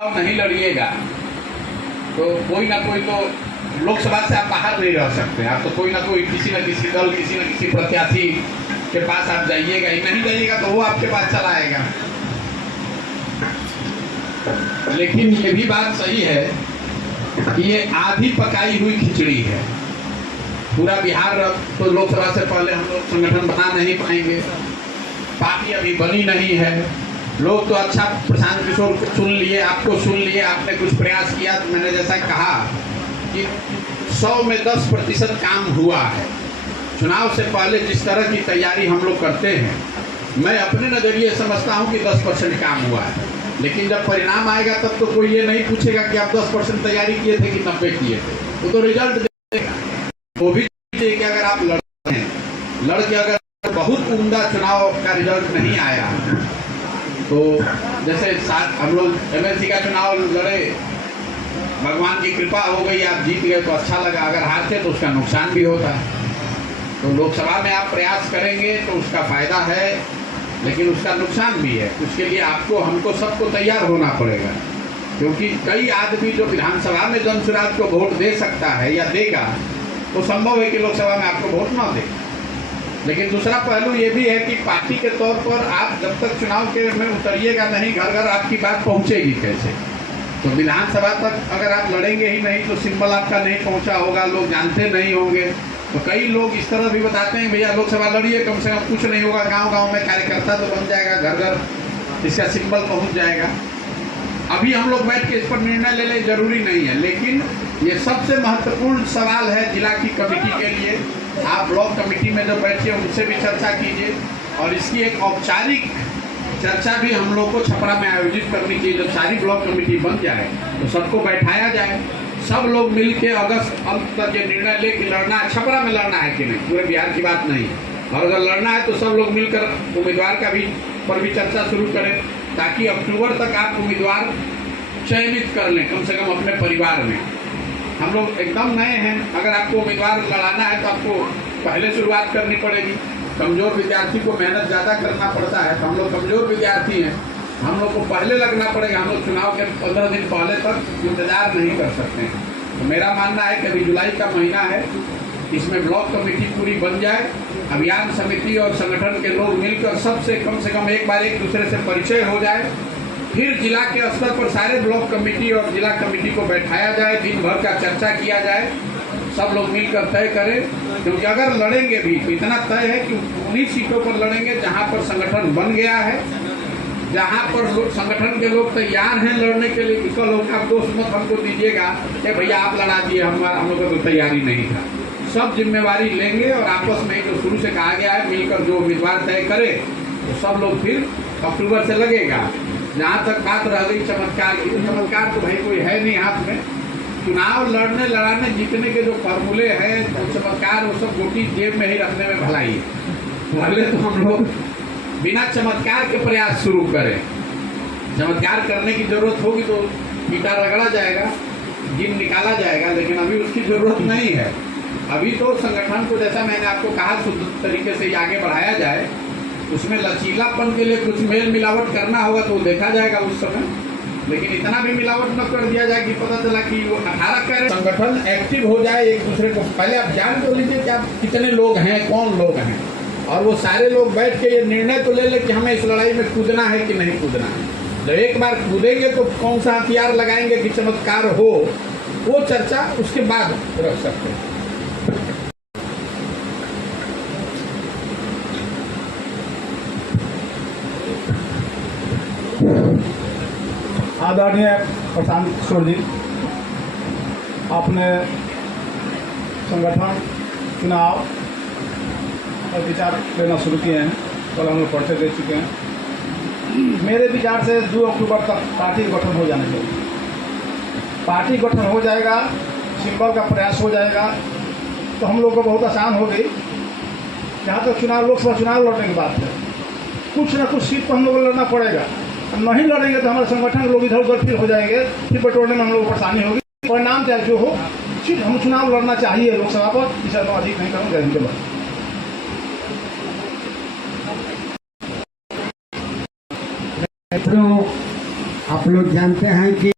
आप नहीं लड़िएगा तो कोई ना कोई तो लोकसभा से आप बाहर नहीं रह सकते। आप तो कोई ना कोई किसी न किसी दल, किसी न किसी प्रत्याशी के पास आप जाइएगा ही। नहीं जाइएगा तो वो आपके पास चला आएगा। लेकिन ये भी बात सही है कि ये आधी पकाई हुई खिचड़ी है। पूरा बिहार तो लोकसभा से पहले हम लोग संगठन बना नहीं पाएंगे। पार्टी अभी बनी नहीं है। लोग तो अच्छा प्रशांत किशोर को सुन लिए, आपको सुन लिए, आपने कुछ प्रयास किया। तो मैंने जैसा कहा कि 100 में 10% काम हुआ है। चुनाव से पहले जिस तरह की तैयारी हम लोग करते हैं, मैं अपने नज़रिए समझता हूं कि 10% काम हुआ है। लेकिन जब परिणाम आएगा तब तो कोई ये नहीं पूछेगा कि आप 10% तैयारी किए थे कि 90 किए थे। वो तो रिजल्ट देगा। वो भी कि अगर आप लड़ के अगर बहुत उम्दा चुनाव का रिजल्ट नहीं आया, तो जैसे हम लोग MLC का चुनाव लड़े, भगवान की कृपा हो गई, आप जीत गए तो अच्छा लगा। अगर हारते तो उसका नुकसान भी होता है। तो लोकसभा में आप प्रयास करेंगे तो उसका फायदा है, लेकिन उसका नुकसान भी है। उसके लिए आपको, हमको, सबको तैयार होना पड़ेगा। क्योंकि कई आदमी जो विधानसभा में जनसुराज को वोट दे सकता है या देगा, वो संभव है कि लोकसभा में आपको वोट ना दे। लेकिन दूसरा पहलू ये भी है कि पार्टी के तौर पर आप जब तक चुनाव के में उतरिएगा नहीं, घर घर आपकी बात पहुंचेगी कैसे? तो विधानसभा तक अगर आप लड़ेंगे ही नहीं तो सिंबल आपका नहीं पहुंचा होगा, लोग जानते नहीं होंगे। तो कई लोग इस तरह भी बताते हैं भैया लोकसभा लड़िए, कम से कम कुछ नहीं होगा, गांव गांव में कार्यकर्ता तो बन जाएगा, घर घर इसका सिंबल पहुंच जाएगा। अभी हम लोग बैठ के इस पर निर्णय ले लें जरूरी नहीं है, लेकिन ये सबसे महत्वपूर्ण सवाल है जिला की कमेटी के लिए। आप ब्लॉक कमेटी में जो बैठिए उनसे भी चर्चा कीजिए, और इसकी एक औपचारिक चर्चा भी हम लोग को छपरा में आयोजित करनी चाहिए। जब सारी ब्लॉक कमेटी बन जाए तो सबको बैठाया जाए, सब लोग मिल के अगस्त अंत तक ये निर्णय ले कि लड़ना है, छपरा में लड़ना है कि नहीं, पूरे बिहार की बात नहीं। और अगर लड़ना है तो सब लोग मिलकर उम्मीदवार का भी पर भी चर्चा शुरू करें, ताकि अक्टूबर तक आप उम्मीदवार चयनित कर लें, कम से कम अपने परिवार में। हम लोग एकदम नए हैं, अगर आपको उम्मीदवार लड़ाना है तो आपको पहले शुरुआत करनी पड़ेगी। कमज़ोर विद्यार्थी को मेहनत ज़्यादा करना पड़ता है, तो हम लोग कमज़ोर विद्यार्थी हैं, हम लोग को पहले लगना पड़ेगा। हम लोग चुनाव के 15 दिन पहले तक इंतजार नहीं कर सकते हैं। तो मेरा मानना है कि अभी जुलाई का महीना है, इसमें ब्लॉक कमेटी पूरी बन जाए, अभियान समिति और संगठन के लोग मिलकर सबसे कम से कम एक बार एक दूसरे से परिचय हो जाए। फिर जिला के स्तर पर सारे ब्लॉक कमेटी और जिला कमेटी को बैठाया जाए, दिन भर का चर्चा किया जाए, सब लोग मिलकर तय करें। क्योंकि अगर लड़ेंगे भी तो इतना तय है कि उन्हीं सीटों पर लड़ेंगे जहां पर संगठन बन गया है, जहां पर संगठन के लोग तैयार हैं लड़ने के लिए। इसका लोग आप दोष मत हमको दीजिएगा कि भैया आप लड़ा दिए, हम लोग को तो तैयारी नहीं था। सब जिम्मेवारी लेंगे और आपस में जो शुरू से कहा गया है, मिलकर जो उम्मीदवार तय करे तो सब लोग फिर अक्टूबर से लगेगा। जहाँ तक बात रह गई चमत्कार की, चमत्कार तो भाई कोई है नहीं हाथ में। चुनाव लड़ने लड़ाने जीतने के जो फॉर्मूले हैं, चमत्कार, वो सब गोटी जेब में ही रखने में भलाई है। पहले तो हम लोग बिना चमत्कार के प्रयास शुरू करें। चमत्कार करने की जरूरत होगी तो ईटा रगड़ा जाएगा, जिन निकाला जाएगा, लेकिन अभी उसकी जरूरत नहीं है। अभी तो संगठन को, जैसा मैंने आपको कहा, शुद्ध तरीके से आगे बढ़ाया जाए। उसमें लचीलापन के लिए कुछ मेल मिलावट करना होगा तो देखा जाएगा उस समय, लेकिन इतना भी मिलावट न कर दिया जाए कि पता चला कि वो 18 का संगठन एक्टिव हो जाए। एक दूसरे को पहले आप जान तो लीजिए कि आप कितने लोग हैं, कौन लोग हैं, और वो सारे लोग बैठ के ये निर्णय तो ले कि हमें इस लड़ाई में कूदना है कि नहीं कूदना है। तो एक बार कूदेंगे तो कौन सा हथियार लगाएंगे कि चमत्कार हो, वो चर्चा उसके बाद रख सकते हैं। आदरणीय प्रशांत किशोर जी, आपने संगठन, चुनाव और विचार लेना शुरू किए हैं। कल हम लोग पर्चे दे चुके हैं। मेरे विचार से 2 अक्टूबर तक पार्टी गठन हो जाने चाहिए। पार्टी गठन हो जाएगा, सिंबल का प्रयास हो जाएगा, तो हम लोग को बहुत आसान हो गई। जहाँ तक चुनाव, लोकसभा चुनाव लड़ने की बात है, कुछ ना कुछ सीट पर हम लोग को लड़ना पड़ेगा। नहीं लड़ेंगे तो हमारे संगठन के लोग इधर उधर फिर हो जाएंगे, फिर बटोरने में हम लोग को परेशानी होगी। परिणाम चाहे जो हो, सिर्फ हम चुनाव लड़ना चाहिए लोकसभा पर। इस अधिक नहीं करूँगा इनके बाद। मित्रों, आप लोग जानते हैं कि